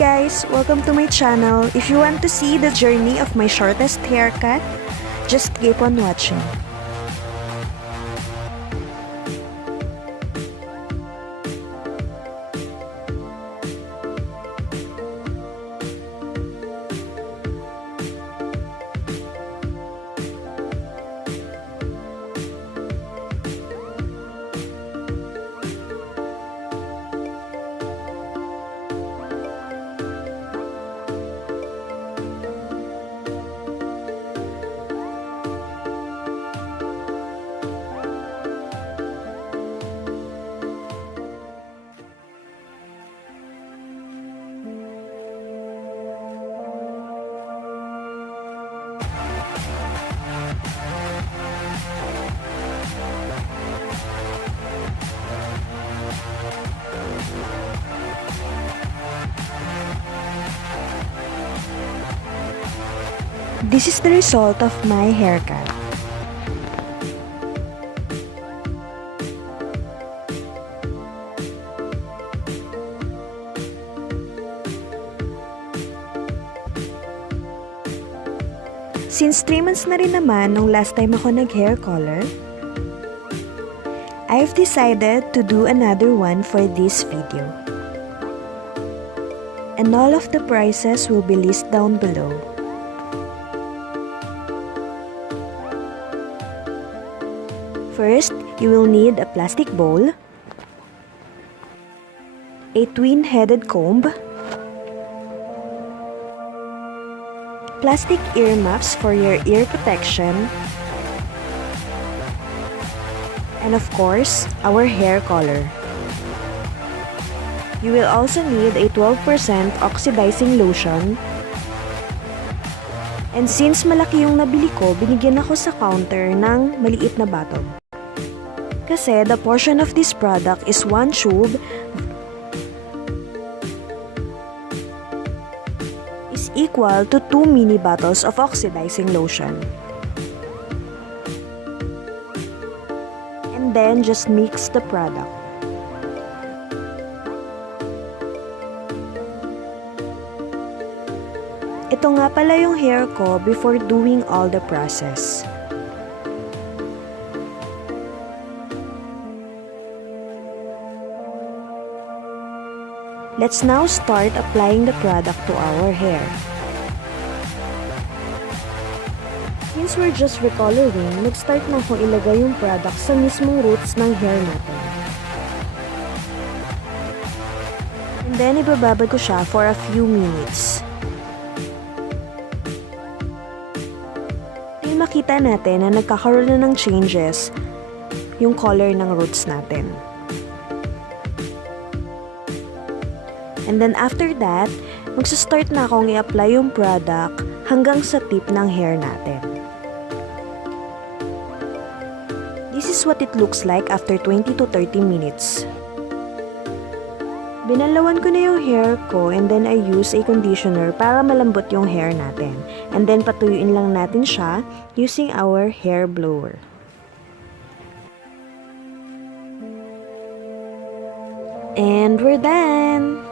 guys! Welcome to my channel. If you want to see the journey of my shortest haircut, just keep on watching. This is the result of my haircut. Since 3 months na rin naman nung last time ako nag-hair color, I've decided to do another one for this video. And all of the prices will be listed down below. First, you will need a plastic bowl, a twin-headed comb, plastic earmuffs for your ear protection, and of course, our hair color. You will also need a 12% oxidizing lotion. And since malaki yung nabili ko, binigyan ako sa counter ng maliit na bottle. Kasi the portion of this product is 1 tube is equal to 2 mini bottles of oxidizing lotion. And then just mix the product. Ito nga pala yung hair ko before doing all the process. Let's now start applying the product to our hair. Since we're just recoloring, nag-start na akong ilagay yung product sa mismong roots ng hair natin. And then, ibababad ko siya for a few minutes. Then, makita natin na nagkakaroon na ng changes yung color ng roots natin. And then after that, magsa-start na akong i-apply yung product hanggang sa tip ng hair natin. This is what it looks like after 20 to 30 minutes. Binalawan ko na yung hair ko and then I use a conditioner para malambot yung hair natin. And then patuyuin lang natin siya using our hair blower. And we're done!